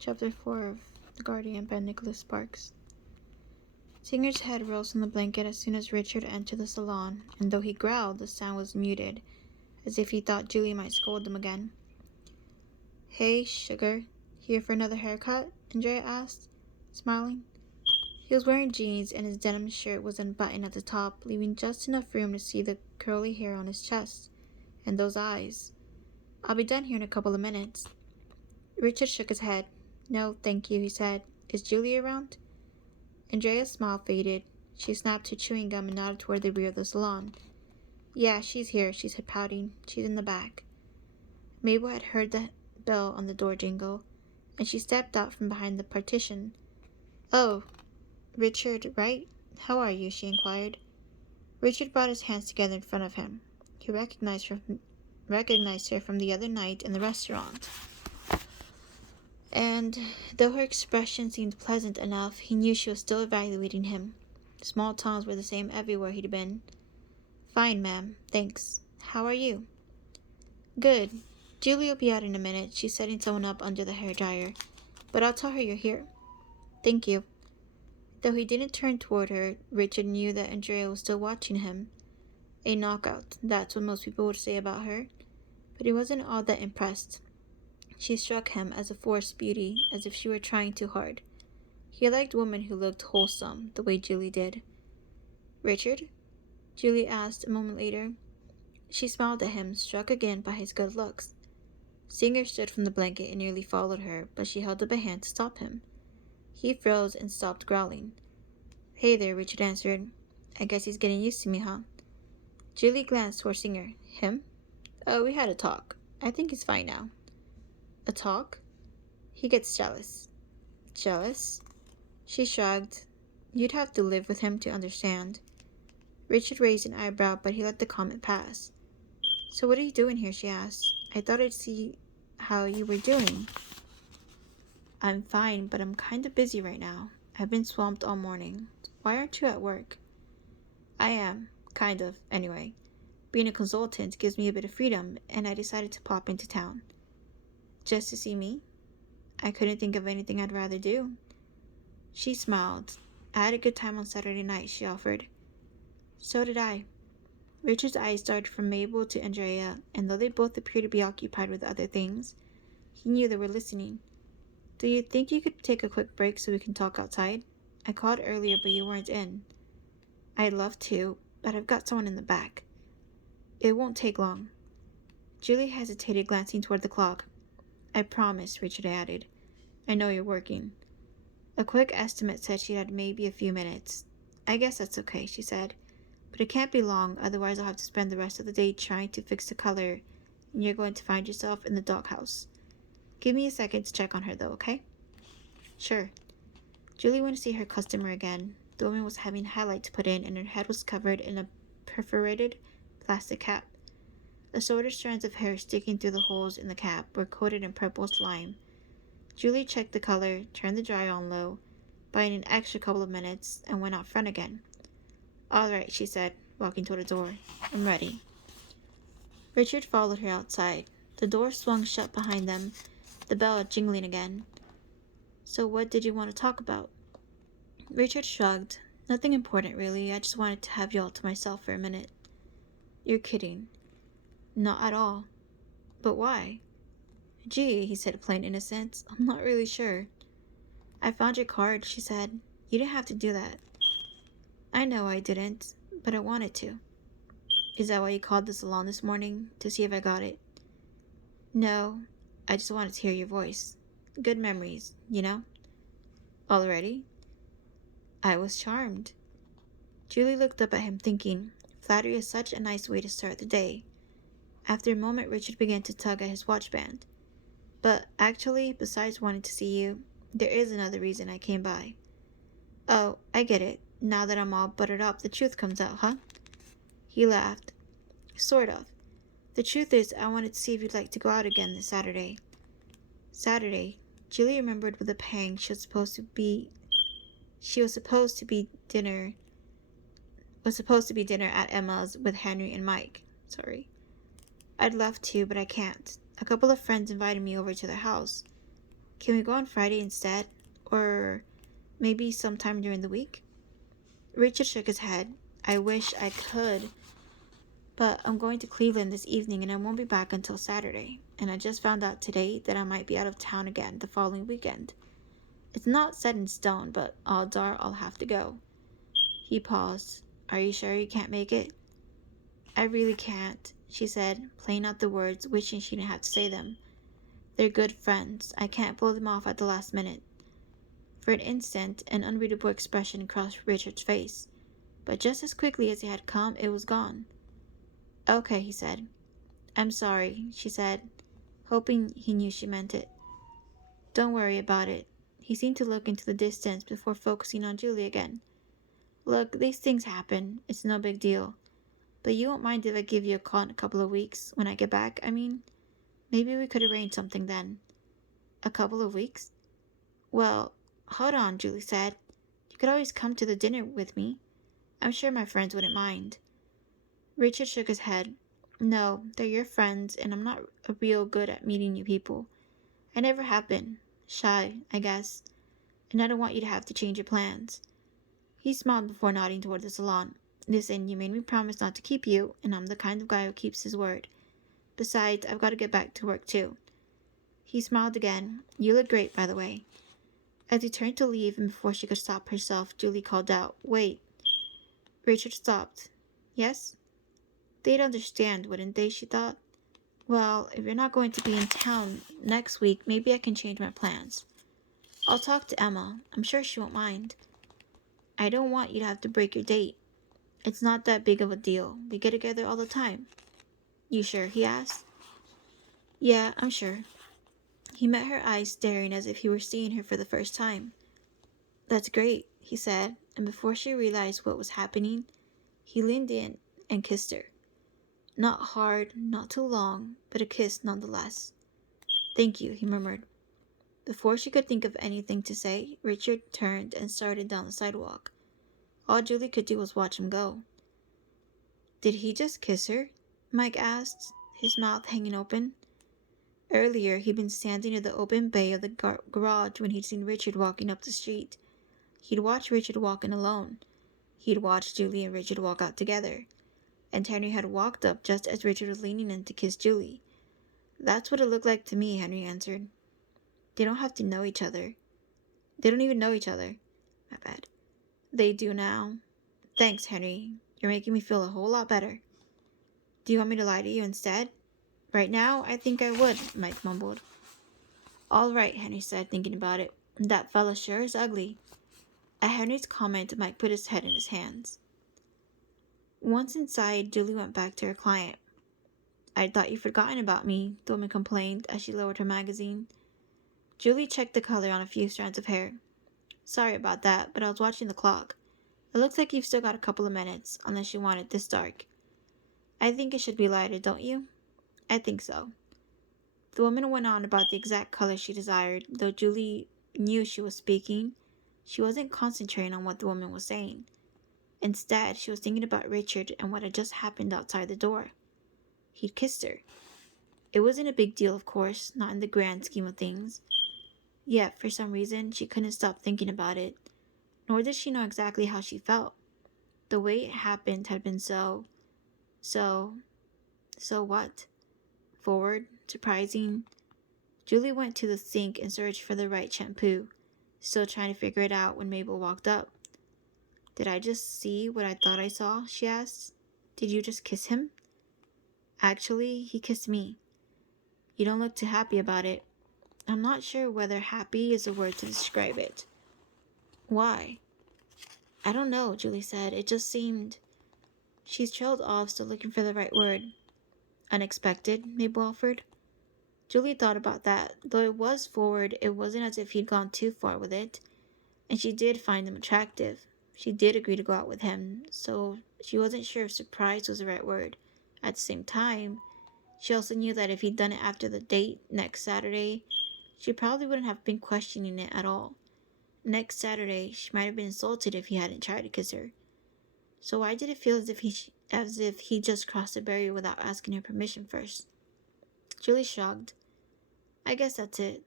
Chapter 4 of The Guardian by Nicholas Sparks. Singer's head rose from the blanket as soon as Richard entered the salon, and though he growled, the sound was muted, as if he thought Julie might scold him again. "Hey, sugar, here for another haircut?" Andrea asked, smiling. He was wearing jeans, and his denim shirt was unbuttoned at the top, leaving just enough room to see the curly hair on his chest, and those eyes. "I'll be done here in a couple of minutes." Richard shook his head. "No, thank you," he said. "Is Julie around?" Andrea's smile faded. She snapped her chewing gum and nodded toward the rear of the salon. "Yeah, she's here," she said, pouting. "She's in the back." Mabel had heard the bell on the door jingle, and she stepped out from behind the partition. "Oh, Richard, right? How are you?" she inquired. Richard brought his hands together in front of him. He recognized her from the other night in the restaurant. And though her expression seemed pleasant enough, he knew she was still evaluating him. Small towns were the same everywhere he'd been. "Fine, ma'am. Thanks. How are you?" "Good. Julie will be out in a minute. She's setting someone up under the hairdryer. But I'll tell her you're here." "Thank you." Though he didn't turn toward her, Richard knew that Andrea was still watching him. A knockout, that's what most people would say about her. But he wasn't all that impressed. She struck him as a forced beauty, as if she were trying too hard. He liked women who looked wholesome, the way Julie did. "Richard?" Julie asked a moment later. She smiled at him, struck again by his good looks. Singer stood from the blanket and nearly followed her, but she held up a hand to stop him. He froze and stopped growling. "Hey there," Richard answered. "I guess he's getting used to me, huh?" Julie glanced toward Singer. "Him? Oh, we had a talk. I think he's fine now." "A talk?" "He gets jealous." "Jealous?" She shrugged. "You'd have to live with him to understand." Richard raised an eyebrow, but he let the comment pass. "So what are you doing here?" she asked. "I thought I'd see how you were doing." "I'm fine, but I'm kind of busy right now. I've been swamped all morning. Why aren't you at work?" "I am. Kind of, anyway. Being a consultant gives me a bit of freedom, and I decided to pop into town." "Just to see me?" "I couldn't think of anything I'd rather do." She smiled. "I had a good time on Saturday night," she offered. "So did I." Richard's eyes darted from Mabel to Andrea, and though they both appeared to be occupied with other things, he knew they were listening. "Do you think you could take a quick break so we can talk outside? I called earlier, but you weren't in." "I'd love to, but I've got someone in the back." "It won't take long." Julie hesitated, glancing toward the clock. "I promise," Richard added. "I know you're working." A quick estimate said she had maybe a few minutes. "I guess that's okay," she said. "But it can't be long, otherwise I'll have to spend the rest of the day trying to fix the color, and you're going to find yourself in the doghouse. Give me a second to check on her, though, okay?" "Sure." Julie went to see her customer again. The woman was having highlights put in, and her head was covered in a perforated plastic cap. The shorter strands of hair sticking through the holes in the cap were coated in purple slime. Julie checked the color, turned the dryer on low, buying an extra couple of minutes, and went out front again. "All right," she said, walking toward the door. "I'm ready." Richard followed her outside. The door swung shut behind them, the bell jingling again. "So what did you want to talk about?" Richard shrugged. "Nothing important, really. I just wanted to have you all to myself for a minute." "You're kidding." "Not at all." "But why?" "Gee," he said, plain innocence. "I'm not really sure." "I found your card," she said. "You didn't have to do that." "I know I didn't, but I wanted to." "Is that why you called the salon this morning? To see if I got it?" "No, I just wanted to hear your voice. Good memories, you know?" "Already?" I was charmed. Julie looked up at him, thinking, flattery is such a nice way to start the day. After a moment, Richard began to tug at his watch band. "But actually, besides wanting to see you, there is another reason I came by." "Oh, I get it. Now that I'm all buttered up, the truth comes out, huh?" He laughed. "Sort of. The truth is, I wanted to see if you'd like to go out again this Saturday." Saturday. Julie remembered with a pang was supposed to be dinner at Emma's with Henry and Mike. "I'd love to, but I can't. A couple of friends invited me over to their house." Can we go on Friday instead? Or maybe sometime during the week? Richard shook his head. I wish I could, but I'm going to Cleveland this evening and I won't be back until Saturday. And I just found out today that I might be out of town again the following weekend. It's not set in stone, but odds are I'll have to go. He paused. Are you sure you can't make it? I really can't, she said, playing out the words, wishing she didn't have to say them. They're good friends. I can't pull them off at the last minute. For an instant, an unreadable expression crossed Richard's face, but just as quickly as it had come, it was gone. Okay, he said. I'm sorry, she said, hoping he knew she meant it. Don't worry about it. He seemed to look into the distance before focusing on Julie again. Look, these things happen. It's no big deal. But you won't mind if I give you a call in a couple of weeks, when I get back, I mean? Maybe we could arrange something then. A couple of weeks? Well, hold on, Julie said. You could always come to the dinner with me. I'm sure my friends wouldn't mind. Richard shook his head. No, they're your friends, and I'm not real good at meeting new people. I never have been. Shy, I guess. And I don't want you to have to change your plans. He smiled before nodding toward the salon. Listen, you made me promise not to keep you, and I'm the kind of guy who keeps his word. Besides, I've got to get back to work too. He smiled again. You look great, by the way. As he turned to leave, and before she could stop herself, Julie called out, Wait. Richard stopped. Yes? They'd understand, wouldn't they, she thought. Well, if you're not going to be in town next week, maybe I can change my plans. I'll talk to Emma. I'm sure she won't mind. I don't want you to have to break your date. It's not that big of a deal. We get together all the time. You sure? He asked. Yeah, I'm sure. He met her eyes staring as if he were seeing her for the first time. That's great, he said, and before she realized what was happening, he leaned in and kissed her. Not hard, not too long, but a kiss nonetheless. Thank you, he murmured. Before she could think of anything to say, Richard turned and started down the sidewalk. All Julie could do was watch him go. Did he just kiss her? Mike asked, his mouth hanging open. Earlier, he'd been standing at the open bay of the garage when he'd seen Richard walking up the street. He'd watched Richard walk in alone. He'd watched Julie and Richard walk out together. And Henry had walked up just as Richard was leaning in to kiss Julie. That's what it looked like to me, Henry answered. They don't have to know each other. They don't even know each other. My bad. They do now. Thanks, Henry. You're making me feel a whole lot better. Do you want me to lie to you instead? Right now, I think I would, Mike mumbled. All right, Henry said, thinking about it. That fella sure is ugly. At Henry's comment, Mike put his head in his hands. Once inside, Julie went back to her client. I thought you'd forgotten about me, the woman complained as she lowered her magazine. Julie checked the color on a few strands of hair. Sorry about that, but I was watching the clock. It looks like you've still got a couple of minutes, unless you want it this dark. I think it should be lighter, don't you? I think so. The woman went on about the exact color she desired. Though Julie knew she was speaking, she wasn't concentrating on what the woman was saying. Instead, she was thinking about Richard and what had just happened outside the door. He'd kissed her. It wasn't a big deal, of course, not in the grand scheme of things. Yet, for some reason, she couldn't stop thinking about it. Nor did she know exactly how she felt. The way it happened had been so what? Forward, surprising. Julie went to the sink and searched for the right shampoo, still trying to figure it out when Mabel walked up. Did I just see what I thought I saw? She asked. Did you just kiss him? Actually, he kissed me. You don't look too happy about it. I'm not sure whether happy is a word to describe it. Why? I don't know, Julie said. It just seemed... She trailed off, still looking for the right word. Unexpected, Mabel offered. Julie thought about that. Though it was forward, it wasn't as if he'd gone too far with it. And she did find him attractive. She did agree to go out with him, so she wasn't sure if surprised was the right word. At the same time, she also knew that if he'd done it after the date next Saturday, she probably wouldn't have been questioning it at all. Next Saturday, she might have been insulted if he hadn't tried to kiss her. So why did it feel as if he just crossed the barrier without asking her permission first? Julie shrugged. I guess that's it.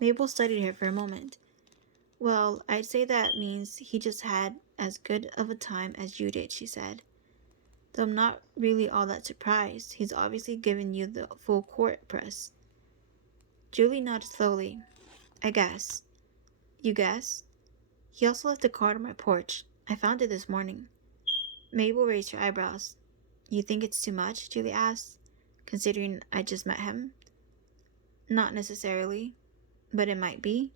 Mabel studied her for a moment. Well, I'd say that means he just had as good of a time as you did, she said. Though I'm not really all that surprised. He's obviously given you the full court press. Julie nodded slowly. I guess. You guess? He also left a card on my porch. I found it this morning. Mabel raised her eyebrows. You think it's too much? Julie asked, considering I just met him. Not necessarily, but it might be.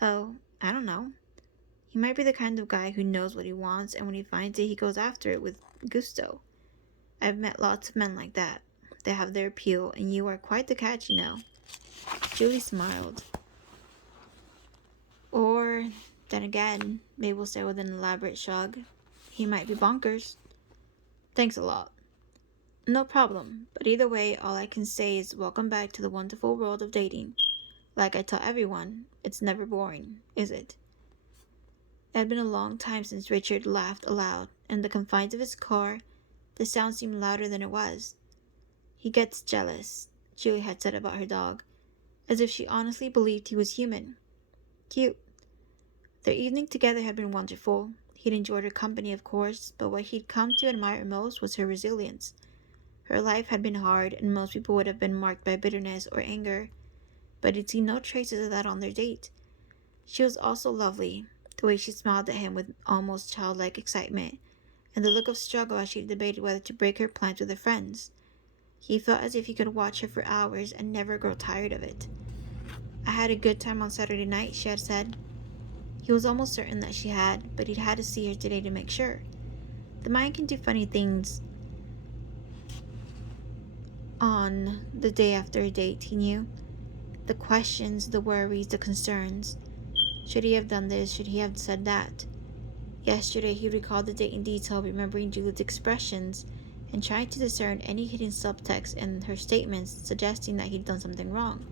Oh, I don't know. He might be the kind of guy who knows what he wants, and when he finds it, he goes after it with gusto. I've met lots of men like that. They have their appeal, and you are quite the catch, you know. Julie smiled. Or, then again, Mabel said with an elaborate shrug, he might be bonkers. Thanks a lot. No problem, but either way, all I can say is welcome back to the wonderful world of dating. Like I tell everyone, it's never boring, is it? It had been a long time since Richard laughed aloud, and in the confines of his car, the sound seemed louder than it was. He gets jealous, Julie had said about her dog, as if she honestly believed he was human. Cute. Their evening together had been wonderful. He'd enjoyed her company, of course, but what he'd come to admire most was her resilience. Her life had been hard, and most people would have been marked by bitterness or anger, but he'd seen no traces of that on their date. She was also lovely, the way she smiled at him with almost childlike excitement, and the look of struggle as she debated whether to break her plans with her friends. He felt as if he could watch her for hours and never grow tired of it. I had a good time on Saturday night, she had said. He was almost certain that she had, but he'd had to see her today to make sure. The mind can do funny things on the day after a date, he knew. The questions, the worries, the concerns. Should he have done this? Should he have said that? Yesterday he recalled the date in detail, remembering Julie's expressions and trying to discern any hidden subtext in her statements suggesting that he'd done something wrong.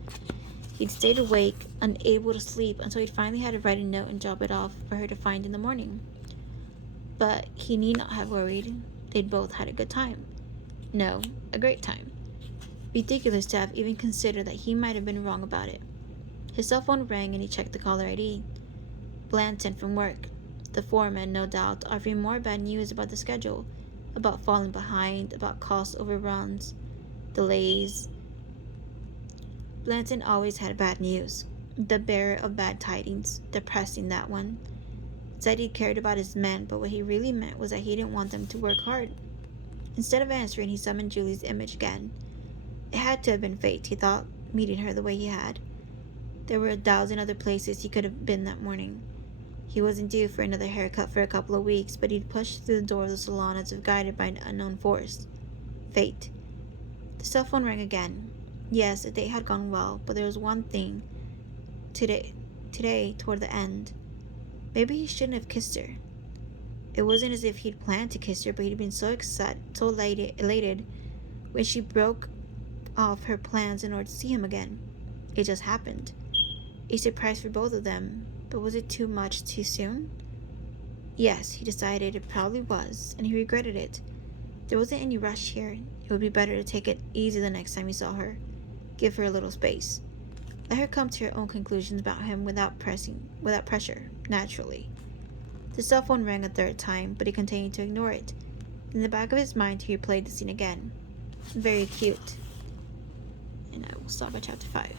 He'd stayed awake, unable to sleep, until he'd finally had to write a note and drop it off for her to find in the morning. But he need not have worried. They'd both had a good time. No, a great time. Ridiculous to have even considered that he might have been wrong about it. His cell phone rang and he checked the caller ID. Blanton from work. The foreman, no doubt, offering more bad news about the schedule, about falling behind, about cost overruns, delays. Blanton always had bad news. The bearer of bad tidings. Depressing, that one. Said he cared about his men, but what he really meant was that he didn't want them to work hard. Instead of answering, he summoned Julie's image again. It had to have been fate, he thought, meeting her the way he had. There were 1,000 other places he could have been that morning. He wasn't due for another haircut for a couple of weeks, but he'd pushed through the door of the salon as if guided by an unknown force. Fate. The cell phone rang again. Yes, the date had gone well, but there was one thing. Today, toward the end. Maybe he shouldn't have kissed her. It wasn't as if he'd planned to kiss her, but he'd been so excited, so elated when she broke off her plans in order to see him again. It just happened. A surprise for both of them, but was it too much too soon? Yes, he decided it probably was, and he regretted it. There wasn't any rush here. It would be better to take it easy the next time he saw her. Give her a little space. Let her come to her own conclusions about him without pressure, naturally. The cell phone rang a third time, but he continued to ignore it. In the back of his mind, he replayed the scene again. Very cute. And I will stop at chapter 5.